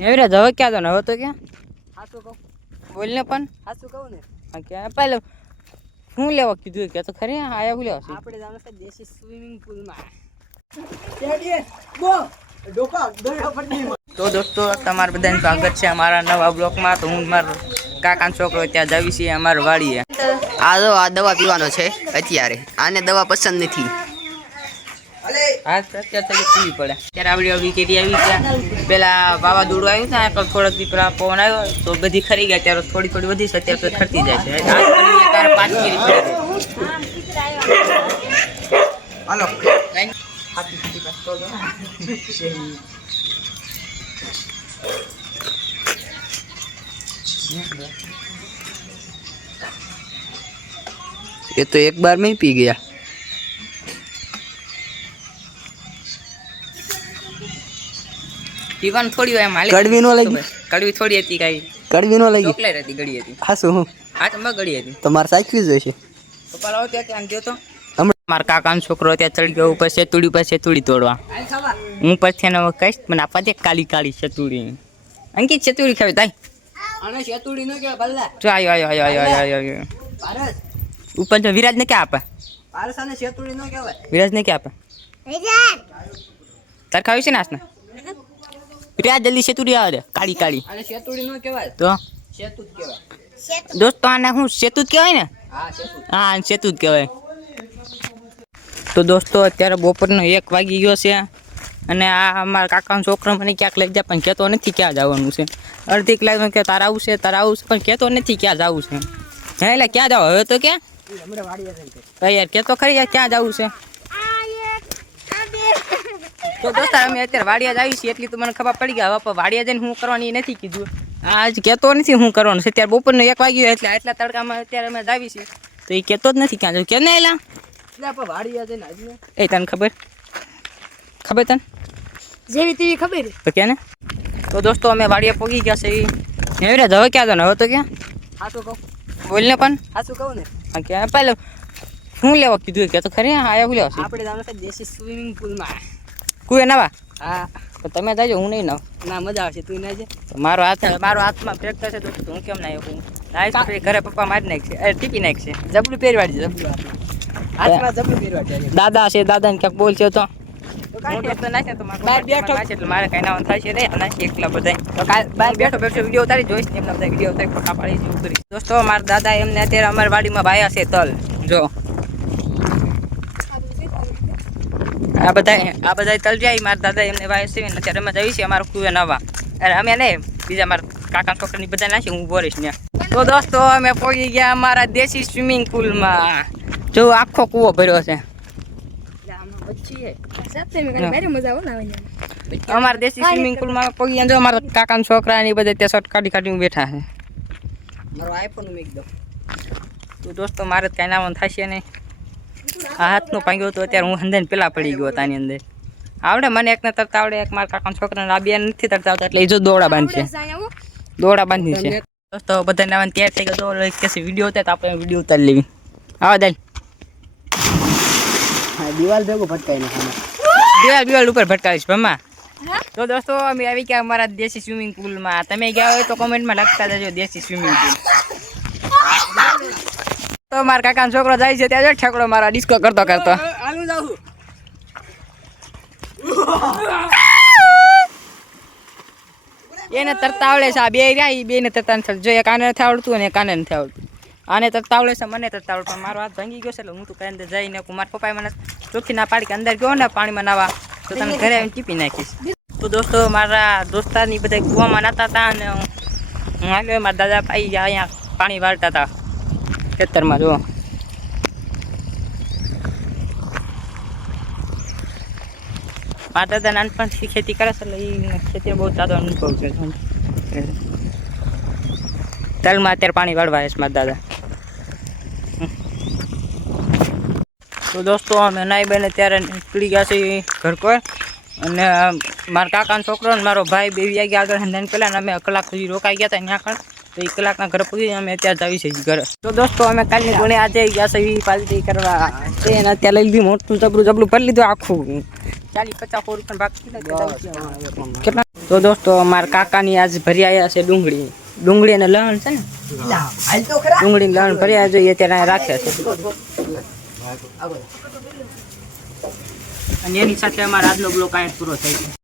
એવરે હવે ક્યાં તો ને હવે તો ક્યાં હાસુ કહું બોલ ને પણ હાસુ કહું ને ક્યાં પહેલે શું લેવા કીધું કે તો ખરી આયા હું લેવા આપણે જવાનું છે દેશી સ્વિમિંગ પુલમાં. તો દોસ્તો તમારા બધાનું સ્વાગત છે અમારા નવા બ્લોકમાં. તો હું મારો કાકાનો છોકરો ત્યાં જાવી છીએ અમારા વાડીએ. આ દવા પીવાનો છે અત્યારે. આને દવા પસંદ નથી. હા અત્યારે પીવી પડે. ત્યારે આવડી વિકેટ આવી ત્યાં પેલા વાવાઝોડું આવ્યું છે ને થોડોક દીકરા પવન આવ્યો તો બધી ખરી ગયા. ત્યારે થોડી વધી છે અત્યારે તો ખરતી જાય છે. ત્યારે 5 કિલો હાલો ये तो एक बार में ही पी गया. પીવાનું થોડી હોય એમ હાલે. કડવી નો લાગી? કડવી થોડી હતી કઈ. કડવી નો લાગી? ચોકલેટ હતી, ગળી હતી. હા શું? હા તો માં ગળી હતી. તમારે સાચવી જોઈશે. પપ્પા લાવો ત્યાં ક્યાં ગયો તો મારા કાકાનો છોકરો ત્યાં ચડી ગયો ઉપર સેતુડી તોડવા. હું પછી એને કહીશ મને આપવા દે કાળી કાળી સેતુડી. અંકિત સેતુડી ખાવી તાઈ આને શેતુડી નો કહેવાય બલ્લા. જો આયો પારસ ઉપર જો વિરાજ ને ક્યાં આપે? પારસ આને શેતુડી નો કહેવાય. વિરાજ ને ક્યાં આપે? તાર ખાવી છે નાસના? વિરાજ જલ્દી સેતુડી આવે દે કાળી કાળી. આને શેતુડી નો કહેવાય તો શેતુ જ કહેવાય. દોસ્તો આને હું સેતુ જ કહેવાય ને? હા શેતુ. હા સેતુ જ કહેવાય. તો દોસ્તો અત્યારે બપોરનો 1 વાગી ગયો છે અને આ અમારા કાકાનો છોકરો મને ક્યાંક લઈ જાય પણ કહેતો નથી ક્યાં જવાનું છે. અડધી કલાકમાં કે તારા આવું છે પણ કહેતો નથી ક્યાં જવું છે. હે એટલે ક્યાં જાવ હવે તો ક્યાં હમણાં વાડીએ જઈને યાર કહેતો ખરી યાર ક્યાં જવું છે. તો દોસ્તો અમે અત્યારે વાડિયા જ આવી છીએ એટલી તો મને ખબર પડી ગયા. હવે વાડિયા જઈને હું કરવાની એ નથી કીધું. આજ કહેતો નથી હું કરવાનું છે. અત્યારે બપોરનો 1 વાગ્યો એટલે આટલા તડકામાં અત્યારે અમે જાવી છીએ તો એ કહેતો જ નથી ક્યાં જવું. કે ને એલા એટલે આપણે વાડીએ જઈને આજને એ તને ખબર તને જેવી તેવી ખબર તો કે ને. તો દોસ્તો અમે વાડીએ પહોંચી ગયા છે. એવરે હવે ક્યાં તો ને હવે તો ક્યાં હાસુ કહું બોલ ને પણ હાસુ કહું ને ક્યાં પહેલે શું લેવા કીધું કે તો ખરી આયા હું લેવા આપણે જવાનું છે દેશી સ્વિમિંગ પુલમાં. કુએ નવા હા તો તમે જાજો હું નહીં નાવ. ના મજા આવશે તું ના છે. તો મારો હાથમાં ફ્રેક્ચર છે દોસ્તો હું કેમ ના આવ્યો. નાઈસ ઘરે પપ્પા મારી નાખશે ટીપી નાખશે. જબલું પહેરવાડી જબલું હાથમાં જબલું પહેરવાડી. દાદા છે દાદાને ક્યાંક બોલશે તો કાંઈ હું દોસ્તો નાખે તો બહાર બેઠો. એટલે મારે કઈ નાવાનું થાય છે રે નાખી એકલા બધા. તો કાલ બહાર બેઠો વિડીયો ઉતારી જોઈશ ને એમના બધા વિડીયો ઉતારી ફોટા પાડી ઉતરી. દોસ્તો મારા દાદા એમને અત્યારે અમારી વાડીમાં વાયા છે તલ. જો આ બધા તલ જાય મારા દાદા એમને વાયા છે ને અત્યારે અમે જઈએ છીએ અમારા કુએ નવા. અરે અમે ને બીજા મારા કાકા છોકરાની બધા નાખી હું બોરીશ ને. તો દોસ્તો અમે પહોંચી ગયા અમારા દેશી સ્વિમિંગ પુલમાં. જો આખો કૂવો ભર્યો છે. અમારા દેશી સ્વિમિંગ પુલમાં પહોંચી ગયા. જો અમારા કાકાના છોકરા ને બધા ત્યાં શર્ટ કાઢી બેઠા છે. મારો આઈફોન મેક દો. તો દોસ્તો મારે કઈ નાવાનું થશે નહીં. આ હાથનો પાંગ્યો હતો અત્યારે હું અંદર પેલા પડી ગયો હતા આની અંદર. આવડે મને એકને તરતા આવડે એક મારા કાકાના છોકરાને આ બે નથી તરતા આવતા એટલે એ જો દોડા બાંધી છે. દોસ્તો બધા નાવાનું તૈયાર થઈ ગયો. કે વિડીયો ઉતાર તો આપણે વિડીયો ઉતારી લેવી. આવા દે દિવાલ ભેગું ભટકાઈને દિવાલ ઉપર ભટકાવીશ ભમા. તો દોસ્તો અમે આવી ગયા અમારા દેશી સ્વિમિંગ પુલમાં. તમે ગયા હોય તો કોમેન્ટમાં લખતા જજો દેશી સ્વિમિંગ પુલ. તો મારા કાકાનો છોકરો જાય છે ત્યાં ઠેકડો મારા ડિસ્કો કરતો હાલું જાઉં. એને તરતા આવડે છે. આ બે રહ્યા એ બેને તરતા નથી આવડતું. જો એક આને નથી આવડતું અને એક આને નથી આવડતું. આને તરતા આવડે છે મને તરતા આવડતું. મારો હાથ ભાંગી ગયો છે એટલે હું તો કઈ અંદર જઈને મારા પપ્પાએ મને ચોખ્ખી ના પાડી કે અંદર ગયો ને પાણીમાં નાવા તો તને ઘરે આવીને ટીપી નાખીશ. તો દોસ્તો મારા દોસ્તારની બધા કૂવામાં નાતા હતા અને હું હાલ્યો મારા દાદા ભાઈ અહીંયા પાણી વાળતા હતા ખેતરમાં. જો મારા દાદા નાનપણથી ખેતી કરે છે એટલે એ ખેતીનો બહુ સારો અનુભવ છે. તલમાં અત્યારે પાણી વાળવા છે મારા દાદા. તો દોસ્તો અમે નાઈ બને ત્યારે નીકળી ગયા છે ઘર પર અને મારા કાકાનો છોકરો ને મારો ભાઈ બે વાગ્યા આગળ હંધાને પહેલાં અમે કલાક સુધી રોકાઈ ગયા હતા ત્યાં આગળ. તો એ કલાકના ઘરે પૂરી અમે અત્યારે જાવી છીએ ઘરે. તો દોસ્તો અમે કાલની ગુણે આજે ગયા છે પાર્ટી કરવા. તેને અત્યારે લઈ લીધી મોટું જબરું ભરી લીધું આખું. 40-50 રૂપિયા ભાગ કેટલા? તો દોસ્તો મારા કાકાની આજ ભરી આવ્યા છે ડુંગળી અને લણ છે ને, ડુંગળી લણ ભર્યા જોઈએ ત્યારે રાખ્યા છે. અને એની સાથે અમારા આજનો બ્લોક અહીંયા પૂરો થઈ ગયો.